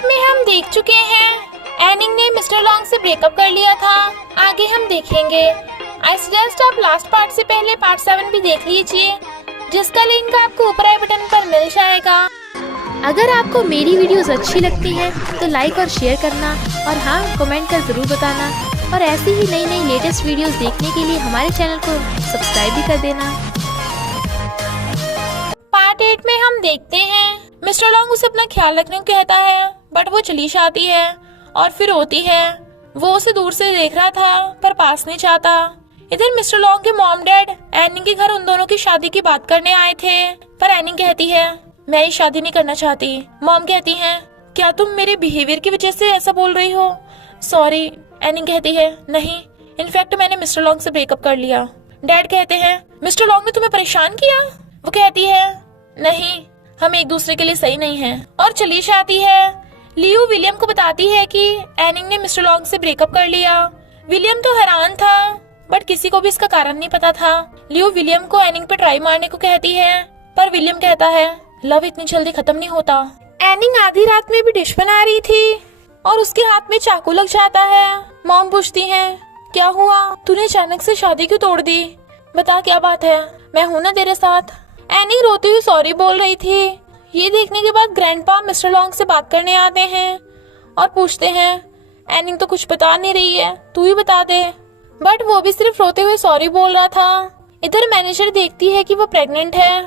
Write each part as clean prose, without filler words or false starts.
Eight में हम देख चुके हैं एनिंग ने मिस्टर लॉन्ग से ब्रेकअप कर लिया था। आगे हम देखेंगे। आई सजेस्ट आप लास्ट पार्ट से पहले पार्ट 7 भी देख लीजिए, जिसका लिंक आपको ऊपर आई बटन पर मिल जाएगा। अगर आपको मेरी वीडियोस अच्छी लगती हैं तो लाइक और शेयर करना, और हाँ, कमेंट कर ज़रूर बताना। और ऐसी ही नई नई लेटेस्ट वीडियोस देखने के लिए हमारे चैनल को सब्सक्राइब भी कर देना। पार्ट 8 में हम देखते हैं मिस्टर लॉन्ग उसे अपना ख्याल रखने को कहता है, बट वो चली जाती है और फिर रोती है। वो उसे दूर से देख रहा था पर पास नहीं चाहता। इधर मिस्टर लॉन्ग के मॉम डैड एनिंग के घर उन दोनों की शादी की बात करने आए थे, पर एनिंग कहती है मैं ये शादी नहीं करना चाहती। मॉम कहती है क्या तुम मेरे बिहेवियर की वजह से ऐसा बोल रही हो? सॉरी। एनिंग कहती है नहीं, इनफैक्ट मैंने मिस्टर लॉन्ग से ब्रेकअप कर लिया। डैड कहते हैं मिस्टर लॉन्ग ने तुम्हें परेशान किया? वो कहती है नहीं, हम एक दूसरे के लिए सही नहीं हैं, और चली जाती है। लियो विलियम को बताती है कि एनिंग ने मिस्टर लॉन्ग से ब्रेकअप कर लिया। विलियम तो हैरान था, बट किसी को भी इसका कारण नहीं पता था। लियो विलियम को एनिंग पे ट्राई मारने को कहती है, पर विलियम कहता है लव इतनी जल्दी खत्म नहीं होता। एनिंग आधी रात में भी डिश बना रही थी और उसके हाथ में चाकू लग जाता है। मॉम पूछती है क्या हुआ, तूने अचानक से शादी क्यों तोड़ दी? बता क्या बात है, मैं हूं ना तेरे साथ। एनिंग रोती हुई सॉरी बोल रही थी। ये देखने के बाद ग्रैंडपा मिस्टर लॉन्ग से बात करने आते हैं और पूछते हैं एनिंग तो कुछ बता नहीं रही है, तू ही बता दे। बट वो भी सिर्फ रोते हुए सॉरी बोल रहा था। इधर मैनेजर देखती है कि वो प्रेग्नेंट है,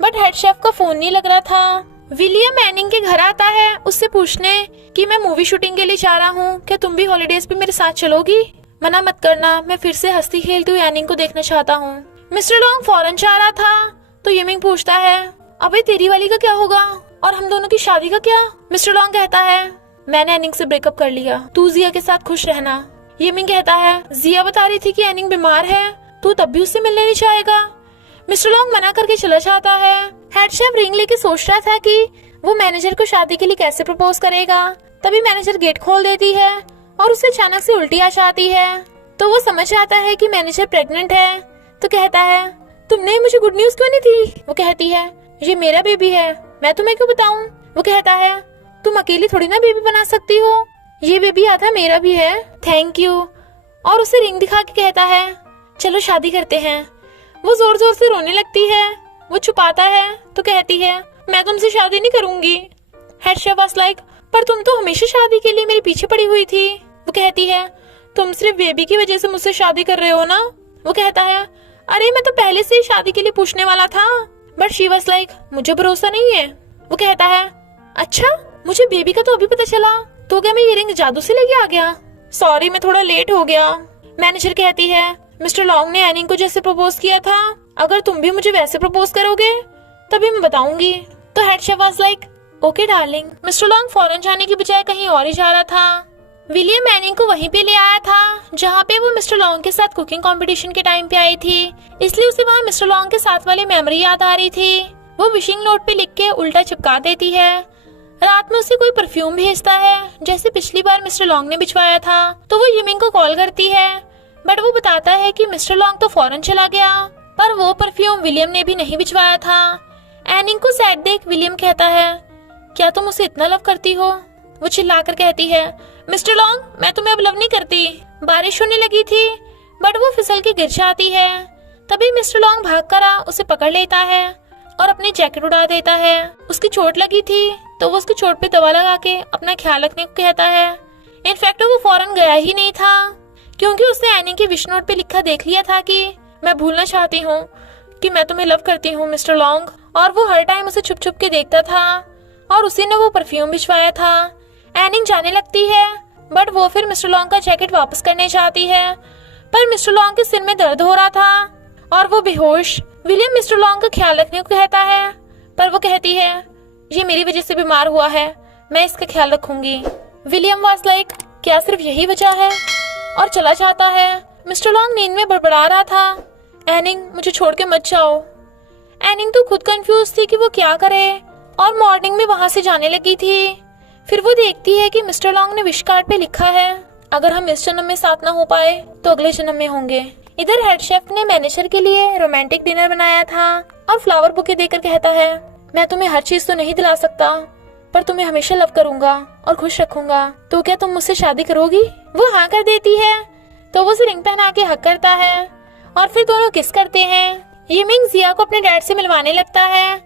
बट हेड शेफ का फोन नहीं लग रहा था। विलियम एनिंग के घर आता है उससे पूछने कि मैं मूवी शूटिंग के लिए जा रहा हूँ, क्या तुम भी हॉलीडेज पे मेरे साथ चलोगी? मना मत करना, मैं फिर से हंसती खेलती हुई एनिंग को देखना चाहता हूँ। मिस्टर लॉन्ग फौरन जा रहा था तो यमिंग पूछता है अबे तेरी वाली का क्या होगा और हम दोनों की शादी का क्या? मिस्टर लॉन्ग कहता है मैंने एनिंग से ब्रेकअप कर लिया, तू जिया के साथ खुश रहना। यमिंग कहता है जिया बता रही थी कि एनिंग बीमार है, तू तब भी उससे मिलने नहीं जाएगा। मिस्टर लॉन्ग मना करके चला जाता है। हेड शेफ रिंग लेके सोच रहा था कि वो मैनेजर को शादी के लिए कैसे प्रपोज करेगा। तभी मैनेजर गेट खोल देती है और उसे अचानक से उल्टी आ जाती है, तो वो समझ आता है कि मैनेजर प्रेग्नेंट है। तो कहता है तुमने मुझे गुड न्यूज क्यों नहीं दी? वो कहती है ये मेरा बेबी है, मैं तुम्हें क्यों बताऊं? वो कहता है तुम अकेली थोड़ी ना बेबी बना सकती हो, ये बेबी आधा मेरा भी है, थैंक यू। और उसे रिंग दिखा के कहता है चलो शादी करते हैं। वो जोर जोर से रोने लगती है। वो छुपाता है तो कहती है मैं तुमसे शादी नहीं करूंगी। हेड शेफ वाज लाइक पर तुम तो हमेशा शादी के लिए मेरे पीछे पड़ी हुई थी। वो कहती है तुम सिर्फ बेबी की वजह से मुझसे शादी कर रहे हो ना? वो कहता है अरे मैं तो पहले से ही शादी के लिए पूछने वाला था, बट शी वाज लाइक मुझे भरोसा नहीं है। वो कहता है अच्छा, मुझे बेबी का तो अभी पता चला, तो क्या मैं ये रिंग जादू से लेके आ गया? सॉरी, मैं थोड़ा लेट हो गया। मैनेजर कहती है मिस्टर लॉन्ग ने एनिंग को जैसे प्रपोज किया था, अगर तुम भी मुझे वैसे प्रपोज करोगे तभी मैं बताऊंगी। तो head chef was like okay darling. Mister long foreign जाने की बजाय कहीं और ही जा रहा था। विलियम एनिंग को वहीं पे ले आया था जहाँ पे वो मिस्टर लॉन्ग के साथ कुकिंग कंपटीशन के टाइम पे आई थी, इसलिए उसे वहाँ मिस्टर लॉन्ग के साथ वाली मेमोरी याद आ रही थी। वो विशिंग नोट पे लिख के उल्टा चिपका देती है। रात में उसे कोई परफ्यूम भेजता है जैसे पिछली बार मिस्टर लॉन्ग ने भिजवाया था। तो वो यमिंग को कॉल करती है, बट वो बताता है कि मिस्टर लॉन्ग तो फॉरेन चला गया, पर वो परफ्यूम विलियम ने भी नहीं भिजवाया था। एनिंग को सैड देख विलियम कहता है क्या तुम उसे इतना लव करती हो? वो चिल्लाकर कहती है मिस्टर लॉन्ग मैं तुम्हें अब लव नहीं करती। बारिश होने लगी थी, बट वो फिसल के गिर जाती है। तभी मिस्टर लॉन्ग भागकर उसे पकड़ लेता है और अपनी जैकेट उड़ा देता है। उसकी चोट लगी थी तो वो उसकी चोट पे दवा लगा के अपना ख्याल रखने को कहता है। इनफैक्ट वो फौरन गया ही नहीं था, क्योंकि उसने एनिंग के विश नोट पे लिखा देख लिया था कि मैं भूलना चाहती हूँ कि मैं तुम्हें लव करती हूँ मिस्टर लॉन्ग। और वो हर टाइम उसे छुप छुप के देखता था और उसी ने वो परफ्यूम भिजवाया था। एनिंग जाने लगती है, बट वो फिर मिस्टर लॉन्ग का जैकेट वापस करने चाहती है, पर मिस्टर लॉन्ग के सिर में दर्द हो रहा था और वो बेहोश। विलियम मिस्टर लॉन्ग का ख्याल रखने को कहता है, पर वो कहती है ये मेरी वजह से बीमार हुआ है, मैं इसका ख्याल रखूंगी। विलियम वाज लाइक क्या सिर्फ यही वजह है? और चला जाता है। मिस्टर लॉन्ग नींद में बड़बड़ा रहा था एनिंग मुझे छोड़ के मत जाओ। एनिंग तो खुद कंफ्यूज थी कि वो क्या करे, और मॉर्निंग में वहां से जाने लगी थी। फिर वो देखती है कि मिस्टर लॉन्ग ने विश कार्ड पे लिखा है अगर हम इस जन्म में साथ ना हो पाए तो अगले जन्म में होंगे। इधर हेड शेफ ने मैनेजर के लिए रोमांटिक डिनर बनाया था और फ्लावर बुके देकर कहता है मैं तुम्हें हर चीज तो नहीं दिला सकता, पर तुम्हें हमेशा लव करूंगा और खुश रखूंगा, तो क्या तुम मुझसे शादी करोगी? वो हाँ कर देती है। तो वो उसे रिंग पहना के हक करता है और फिर दोनों किस करते हैं। यिमिंग जिया को अपने डैड से मिलवाने लगता है,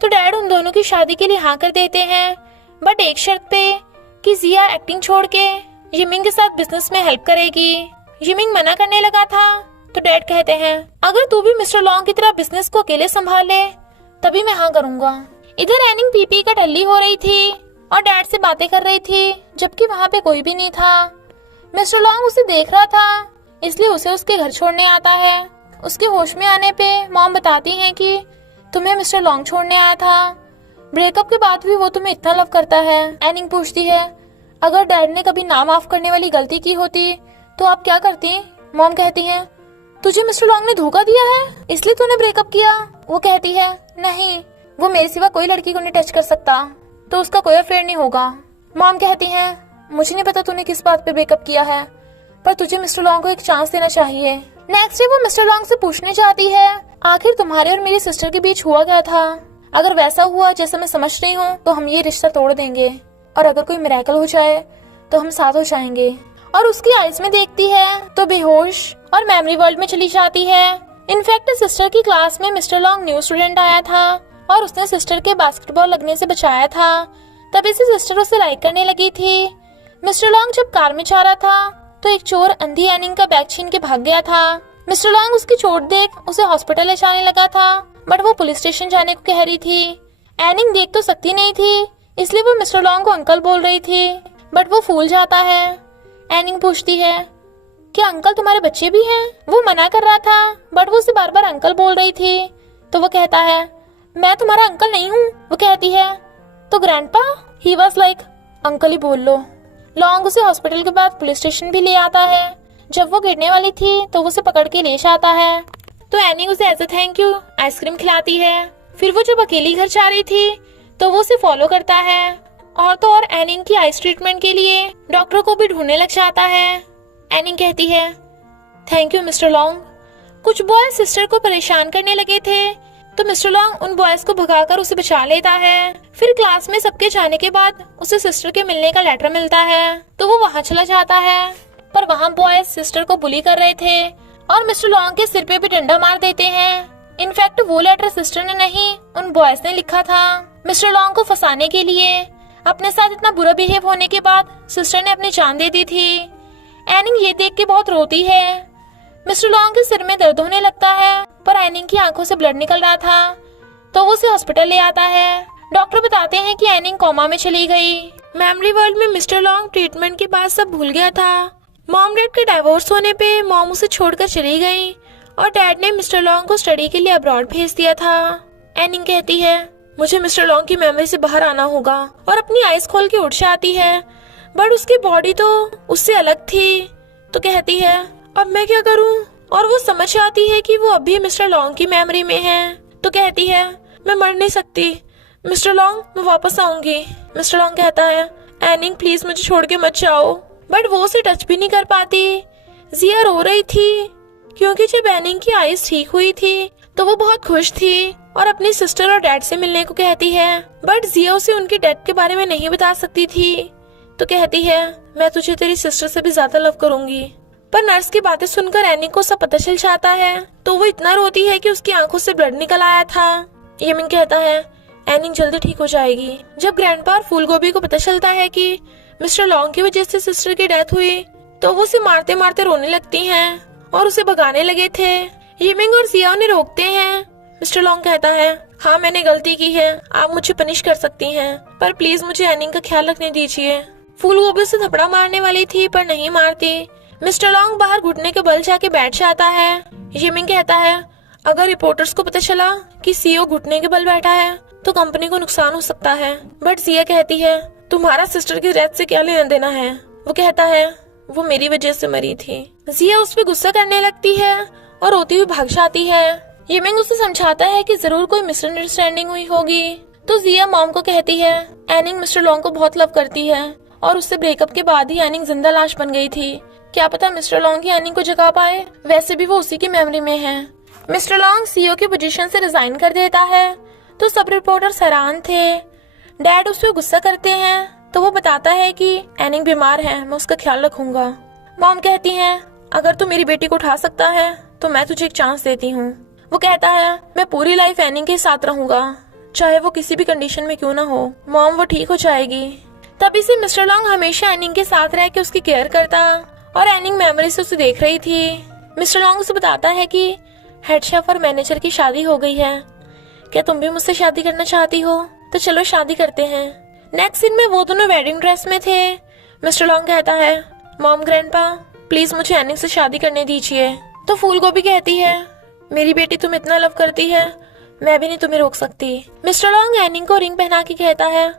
तो डैड उन दोनों की शादी के लिए हाँ कर देते हैं, बट एक शर्त पे कि जिया एक्टिंग छोड़ के यिमिंग के साथ बिजनेस में हेल्प करेगी। यिमिंग मना करने लगा था, तो डैड कहते हैं अगर तू भी मिस्टर लॉन्ग की तरह बिजनेस को अकेले संभाल ले तभी मैं हाँ करूंगा। इधर एनिंग पीपी का टल्ली हो रही थी और डैड से बातें कर रही थी, जबकि वहाँ पे कोई भी नहीं था। मिस्टर लॉन्ग उसे देख रहा था, इसलिए उसे उसके घर छोड़ने आता है। उसके होश में आने पे मॉम बताती हैं कि तुम्हें मिस्टर लॉन्ग छोड़ने आया था, ब्रेकअप के बाद भी वो तुम्हें इतना लव करता है। एनिंग पूछती है अगर डैड ने कभी ना माफ करने वाली गलती की होती तो आप क्या करती? मॉम कहती है तुझे मिस्टर लॉन्ग ने धोखा दिया है इसलिए तूने ब्रेकअप किया। वो कहती है नहीं, वो मेरे सिवा कोई लड़की को नहीं टच कर सकता, तो उसका कोई अफेयर नहीं होगा। मॉम कहती है मुझे नहीं पता तूने किस बात पे ब्रेकअप किया है, पर तुझे मिस्टर लॉन्ग को एक चांस देना चाहिए। नेक्स्ट डे वो मिस्टर लॉन्ग से पूछने चाहती है आखिर तुम्हारे और मेरी सिस्टर के बीच हुआ क्या था? अगर वैसा हुआ जैसा मैं समझ रही हूँ तो हम ये रिश्ता तोड़ देंगे, और अगर कोई मिरेकल हो जाए तो हम साथ हो जाएंगे। और उसकी आईज में देखती है तो बेहोश और मेमोरी वर्ल्ड में चली जाती है। इनफैक्ट सिस्टर की क्लास में मिस्टर लॉन्ग न्यू स्टूडेंट आया था और उसने सिस्टर के बास्केटबॉल लगने से बचाया था, तभी से सिस्टर उसे लाइक करने लगी थी। मिस्टर लॉन्ग जब कार में जा रहा था तो एक चोर अंधी एनिंग का बैग छीन के भाग गया था। मिस्टर लॉन्ग उसकी चोट देख उसे हॉस्पिटल ले जाने लगा था, बट वो पुलिस स्टेशन जाने को कह रही थी। एनिंग देख तो सकती नहीं थी, इसलिए वो मिस्टर लॉन्ग को अंकल बोल रही थी, बट वो फूल जाता है। एनिंग पूछती है क्या अंकल तुम्हारे बच्चे भी हैं? वो मना कर रहा था, बट वो उसे बार बार अंकल बोल रही थी, तो वो कहता है मैं तुम्हारा अंकल नहीं हूँ। वो कहती है तो grandpa? He was like uncle hi बोल लो। लॉन्ग उसे हॉस्पिटल के बाद पुलिस स्टेशन भी ले आता है। जब वो गिरने वाली थी तो वो उसे पकड़ के ले जाता है, तो एनिंग उसे as a thank you ice cream खिलाती है। फिर वो जब अकेली घर जा रही थी तो वो उसे फॉलो करता है, और तो और एनिंग की आइस ट्रीटमेंट के लिए डॉक्टर को भी ढूंढने लग जाता है। एनिंग कहती है थैंक यू मिस्टर लॉन्ग। कुछ बॉयज सिस्टर को परेशान करने लगे थे, तो मिस्टर लॉन्ग उन बॉयज को भगाकर उसे बचा लेता है। फिर क्लास में सबके जाने के बाद उसे सिस्टर के मिलने का लेटर मिलता है, तो वो वहाँ चला जाता है, पर वहाँ बॉयज सिस्टर को बुली कर रहे थे और मिस्टर लॉन्ग के सिर पे भी डंडा मार देते हैं। इनफैक्ट वो लेटर सिस्टर ने नहीं उन बॉयज ने लिखा था। मिस्टर लॉन्ग को फंसाने के लिए अपने साथ इतना बुरा बिहेव होने के बाद सिस्टर ने अपनी जान दे दी थी। एनिंग ये देख के बहुत रोती है। मिस्टर लॉन्ग के सिर में दर्द होने लगता है, पर एनिंग की आंखों से ब्लड निकल रहा था, तो वो उसे हॉस्पिटल ले आता है। डॉक्टर बताते हैं कि एनिंग कोमा में चली गई। मेमोरी वर्ल्ड में मिस्टर लॉन्ग ट्रीटमेंट के बाद सब भूल गया था। मॉम डैड के डाइवोर्स होने पे मॉम उसे छोड़कर चली गई और डैड ने मिस्टर लॉन्ग को स्टडी के लिए अब्रॉड भेज दिया था। एनिंग कहती है मुझे मिस्टर लॉन्ग की मेमोरी से बाहर आना होगा, और अपनी आईज खोल के उठ जाती है, बट उसकी बॉडी तो उससे अलग थी, तो कहती है अब मैं क्या करूं? और वो समझ आती है कि वो अभी मिस्टर लॉन्ग की मेमोरी में है, तो कहती है मैं मर नहीं सकती मिस्टर लॉन्ग, मैं वापस आऊंगी। मिस्टर लॉन्ग कहता है एनिंग प्लीज मुझे छोड़ के मत जाओ, बट वो उसे टच भी नहीं कर पाती। जिया रो रही थी, क्योंकि जब एनिंग की आईज ठीक हुई थी तो वो बहुत खुश थी और अपनी सिस्टर और डैड से मिलने को कहती है, बट जिया उसे उनके डैड के बारे में नहीं बता सकती थी, तो कहती है मैं तुझे तेरी सिस्टर से भी ज्यादा लव करूंगी। पर नर्स की बातें सुनकर एनिंग को सब पता चल जाता है, तो वो इतना रोती है कि उसकी आंखों से ब्लड निकल आया था। यमिंग कहता है एनिंग जल्दी ठीक हो जाएगी। जब ग्रैंडपा और फूलगोभी को पता चलता है कि मिस्टर लॉन्ग की वजह से सिस्टर की डेथ हुई, तो वो उसे मारते मारते रोने लगती हैं और उसे भगाने लगे थे। यमिंग और जिया उन्हें रोकते हैं। मिस्टर लॉन्ग कहता है हाँ मैंने गलती की है, आप मुझे पनिश कर सकती हैं, पर प्लीज मुझे एनिंग का ख्याल रखने दीजिए। फूलगोभी से थपड़ा मारने वाली थी पर नहीं मारती। मिस्टर लॉन्ग बाहर घुटने के बल जाके बैठ जाता है। यमिंग कहता है अगर रिपोर्टर्स को पता चला कि सीईओ घुटने के बल बैठा है तो कंपनी को नुकसान हो सकता है, बट जिया कहती है तुम्हारा सिस्टर की डेथ से क्या लेना देना है? वो कहता है वो मेरी वजह से मरी थी। जिया उस पर गुस्सा करने लगती है और रोती हुई भाग जाती है। यमिंग उसे समझाता है कि जरूर कोई मिसअंडरस्टैंडिंग हुई होगी, तो जिया मॉम को कहती है एनिंग मिस्टर लॉन्ग को बहुत लव करती है और उससे ब्रेकअप के बाद ही एनिंग जिंदा लाश बन गई थी। क्या पता मिस्टर लॉन्ग ही एनिंग को जगा पाए, वैसे भी वो उसी की मेमोरी में है। मिस्टर लॉन्ग सीईओ की पोजीशन से रिजाइन कर देता है, तो सब रिपोर्टर्स हैरान थे। डैड उस पर गुस्सा करते हैं तो वो बताता है कि एनिंग बीमार है, मैं उसका ख्याल रखूंगा। मॉम कहती हैं अगर तू मेरी बेटी को उठा सकता है तो मैं तुझे एक चांस देती हूँ। वो कहता है मैं पूरी लाइफ एनिंग के साथ रहूंगा, चाहे वो किसी भी कंडीशन में क्यों ना हो। मॉम वो ठीक हो जाएगी। तभी से मिस्टर लॉन्ग हमेशा एनिंग के साथ रह के उसकी केयर करता और एनिंग मेमोरी से उसे देख रही थी। मिस्टर लॉन्ग उसे बताता है कि हेड शेफ और मैनेजर की शादी हो गई है, क्या तुम भी मुझसे शादी करना चाहती हो? तो चलो शादी करते हैं। नेक्स्ट सीन में वो दोनों वेडिंग ड्रेस में थे। मिस्टर लॉन्ग कहता है मॉम ग्रैंडपा प्लीज मुझे एनिंग से शादी करने दीजिए। तो फूल गोभी कहती है मेरी बेटी तुम इतना लव करती है, मैं भी नहीं तुम्हें रोक सकती। मिस्टर लॉन्ग एनिंग को रिंग पहना के कहता है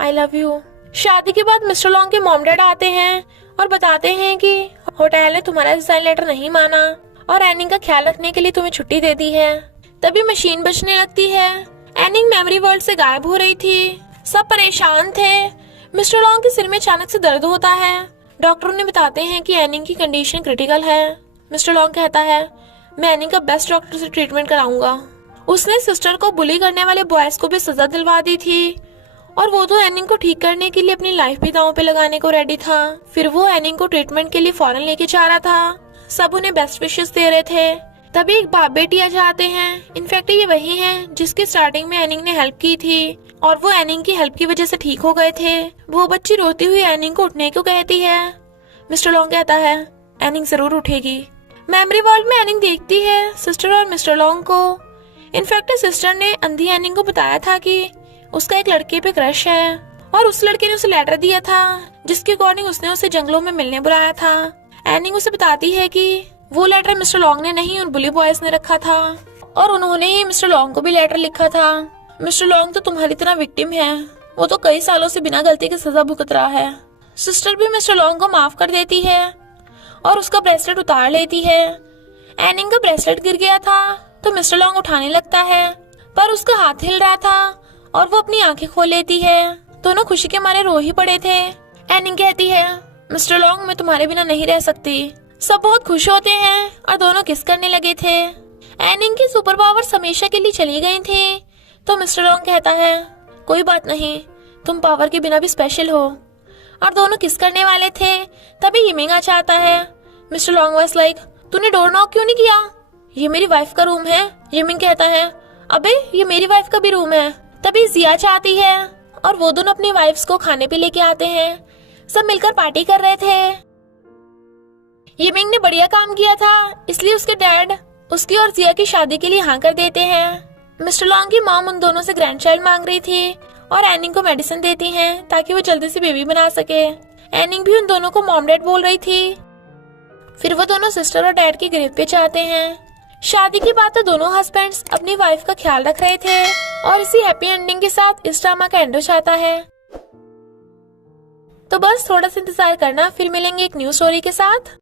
आई लव यू। शादी के बाद मिस्टर लॉन्ग के मॉम डैड आते हैं और बताते हैं कि होटल ने तुम्हारा रिजाइन लेटर नहीं माना और एनिंग का ख्याल रखने के लिए तुम्हें छुट्टी दे दी है। तभी मशीन बजने लगती है। एनिंग मेमोरी वर्ल्ड से गायब हो रही थी। सब परेशान थे। मिस्टर लॉन्ग के सिर में अचानक से दर्द होता है। डॉक्टर उन्हें बताते हैं कि एनिंग की कंडीशन क्रिटिकल है। मिस्टर लॉन्ग कहता है मैं एनिंग का बेस्ट डॉक्टर से ट्रीटमेंट कराऊंगा। उसने सिस्टर को बुली करने वाले बॉयज को भी सजा दिलवा दी थी और वो तो एनिंग को ठीक करने के लिए अपनी लाइफ भी दांव पे लगाने को रेडी था। फिर वो एनिंग को ट्रीटमेंट के लिए फॉरेन लेके जा रहा था। सब उन्हें बेस्ट विशेस दे रहे थे। तभी एक बाप बेटी आ जाते हैं। इनफैक्ट ये वही हैं जिसकी स्टार्टिंग में एनिंग ने हेल्प की थी और वो एनिंग की हेल्प की वजह से ठीक हो गए थे। वो बच्ची रोती हुई एनिंग को उठने को कहती है। मिस्टर लॉन्ग कहता है एनिंग जरूर उठेगी। मेमोरी वर्ल्ड में एनिंग देखती है सिस्टर और मिस्टर लॉन्ग को। इनफैक्ट सिस्टर ने अंधी एनिंग को बताया था कि उसका एक लड़के पे क्रश है और उस लड़के ने उसे लेटर दिया था जिसके अकॉर्डिंग उसने उसे जंगलों में मिलने बुलाया था। एनिंग उसे बताती है कि वो लेटर मिस्टर लॉन्ग ने नहीं उन बुली बॉयज ने रखा था और उन्होंने ही मिस्टर लॉन्ग को भी लेटर लिखा था। मिस्टर लॉन्ग तो तुम्हारी तरह विक्टिम है, वो तो कई सालों से बिना गलती के सजा भुगत रहा है। सिस्टर भी मिस्टर लॉन्ग को माफ कर देती है और उसका ब्रेसलेट उतार लेती है। एनिंग का ब्रेसलेट गिर गया था तो मिस्टर लॉन्ग उठाने लगता है पर उसका हाथ हिल रहा था और वो अपनी आंखें खोल लेती है। दोनों खुशी के मारे रो ही पड़े थे। एनिंग कहती है मिस्टर लॉन्ग मैं तुम्हारे बिना नहीं रह सकती। सब बहुत खुश होते हैं और दोनों किस करने लगे थे। एनिंग की सुपर पावर्स हमेशा के लिए चली गई थी तो मिस्टर लॉन्ग कहता है कोई बात नहीं, तुम पावर के बिना भी स्पेशल हो। और दोनों किस करने वाले थे तभी यिमिंग आ जाता है। मिस्टर लॉन्ग वाज लाइक तूने डोर नॉक क्यों नहीं किया, ये मेरी वाइफ का रूम है। यिमिंग कहता है अबे ये मेरी वाइफ का भी रूम है। तभी जिया चाहती है और वो दोनों अपनी वाइफ्स को खाने पे लेके आते हैं। सब मिलकर पार्टी कर रहे थे। यिमिंग ने बढ़िया काम किया था इसलिए उसके डैड उसकी और जिया की शादी के लिए हाँ कर देते हैं। मिस्टर लॉन्ग की मॉम उन दोनों से ग्रैंड चाइल्ड मांग रही थी और एनिंग को मेडिसिन देती हैं ताकि वो जल्दी से बेबी बना सके। एनिंग भी उन दोनों को मॉम डैड बोल रही थी। फिर वो दोनों सिस्टर और डैड की ग्रेव पे जाते हैं। शादी के बाद तो दोनों हस्बैंड्स अपनी वाइफ का ख्याल रख रहे थे और इसी हैप्पी एंडिंग के साथ इस ड्रामा का एंड हो जाता है। तो बस थोड़ा सा इंतजार करना, फिर मिलेंगे एक न्यू स्टोरी के साथ।